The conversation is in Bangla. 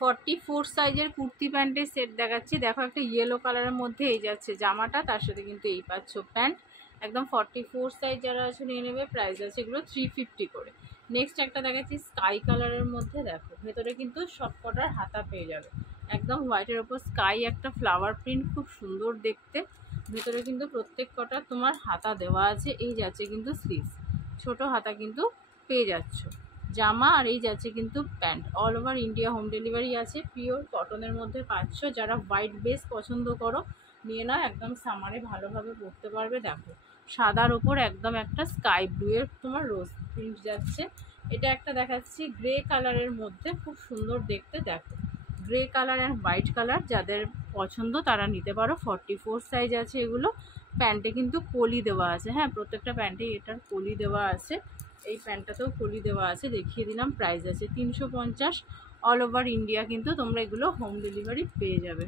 44 সাইজের কুর্তি প্যান্টের সেট দেখাচ্ছি। দেখো একটা ইয়েলো কালারের মধ্যে এই যাচ্ছে জামাটা, তার সাথে কিন্তু এই পাচ্ছ প্যান্ট। একদম 44 সাইজ যারা আছে নিয়ে নেবে। প্রাইস আছে এগুলো 350 করে। নেক্সট একটা দেখাচ্ছি স্কাই কালারের মধ্যে। দেখো ভেতরে কিন্তু সব কটার হাতা পেয়ে যাবে। একদম হোয়াইটের ওপর স্কাই একটা ফ্লাওয়ার প্রিন্ট, খুব সুন্দর দেখতে। ভেতরে কিন্তু প্রত্যেক কটা তোমার হাতা দেওয়া আছে। এই যাচ্ছে কিন্তু স্লিভস, ছোট হাতা কিন্তু পেয়ে যাচ্ছ জামা। আর এই যাচ্ছে কিন্তু pant. All over India home delivery আছে। পিওর কটনের মধ্যে পাচ্ছ। যারা হোয়াইট বেস পছন্দ করো নিয়ে নাও, একদম সামারে ভালোভাবে পরতে পারবে। দেখো সাদার ওপর একদম একটা স্কাই ব্লু এর তোমার রোজ প্রিন্ট যাচ্ছে। এটা একটা দেখাচ্ছি গ্রে কালারের মধ্যে, খুব সুন্দর দেখতে। দেখো grey colour and white colour, যাদের পছন্দ তারা নিতে পারো। 44 সাইজ আছে এগুলো। প্যান্টে কিন্তু কলি দেওয়া আছে। হ্যাঁ, প্রত্যেকটা প্যান্টে এটার কলি দেওয়া আছে। এই প্যান্টটাতেও কলি দেওয়া আছে, দেখিয়ে দিলাম। প্রাইস আছে 350। অল ওভার ইন্ডিয়া কিন্তু তোমরা এগুলো হোম ডেলিভারি পেয়ে যাবে।